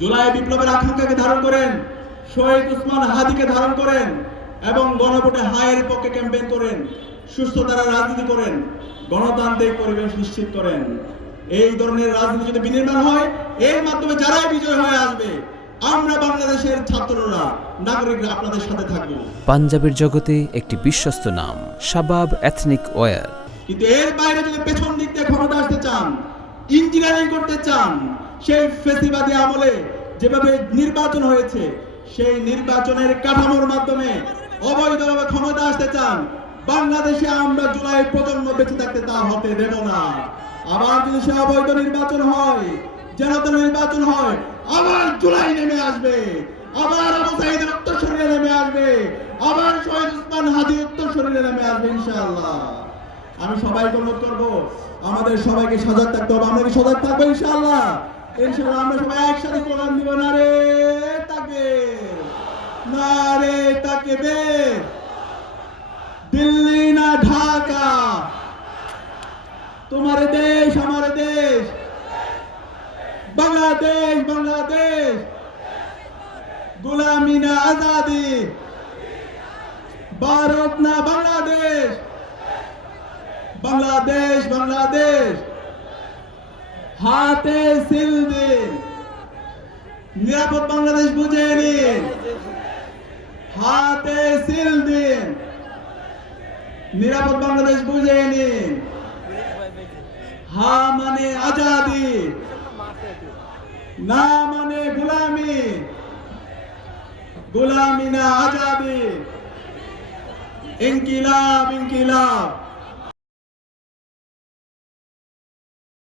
জুলাই বিপ্লবের আকাঙ্ক্ষাকে ধারণ করেন, শহীদ ওসমান হাদিকে ধারণ করেন এবং গণভোটে হায়ের পক্ষে ক্যাম্পেইন করেন, সুস্থ ধারা রাজনীতি করেন, গণতান্ত্রিক পরিবেশ নিশ্চিত করেন। এই ধরনের রাজনীতি যদি বিনির্মাণ হয়, এর মাধ্যমে যারাই বিজয় হয়ে আসবে, আমরা বাংলাদেশের ছাত্ররা, নাগরিকরা আপনাদের সাথে থাকবো। পাঞ্জাবের জগতে একটি বিশ্বস্ত নাম শাবাব এথনিক ওয়্যার। কিন্তু এর বাইরে যদি পেছন দিক দিয়ে ক্ষমতা আসতে চান, ইঞ্জিনিয়ারিং করতে চান, সেই ফেসিবাদী আমলে যেভাবে নির্বাচন হয়েছে, সেই নির্বাচনের কাঠামোর মাধ্যমে অবৈধভাবে ক্ষমতা আসতে চান, বাংলাদেশে আমরা জুলাই প্রজন্ম বেঁচে থাকতে তা হতে দেব না। আবার যদি সে অবৈধ নির্বাচন হয়, জনতা নির্বাচন হয়, আবার জুলাই নেমে আসবে, আবার আবু সাঈদের উত্তরসূরিরা নেমে আসবে, আবার শহীদ ওসমান হাদি উত্তরসূরিরা নেমে আসবে ইনশাআল্লাহ। আমি সবাইকে অনুরোধ করবো, আমাদের সবাইকে সজাগ থাকতে হবে। আমরা কি সজাগ থাকবো ইনশাআল্লাহ? ইনশাআল্লাহ আমরা সবাই একসাথে স্লোগান দিব, নারে তাকবীর, নারে তাকবীর, দিল্লি না ঢাকা, তোমার দেশ আমার দেশ, বাংলাদেশ বাংলাদেশ, গোলামি না আজাদি, ভারত না বাংলাদেশ, বাংলাদেশ বাংলাদেশ, হাতে সিল দিন, নিরাপদ বাংলাদেশ বুঝে নিন, হাতে সিল দিন, নিরাপদ বাংলাদেশ বুঝে নিন। হা মানে আজাদি, না মানে গোলামি, গোলামি না আজাদি, ইনকিলাব ইনকিলাব।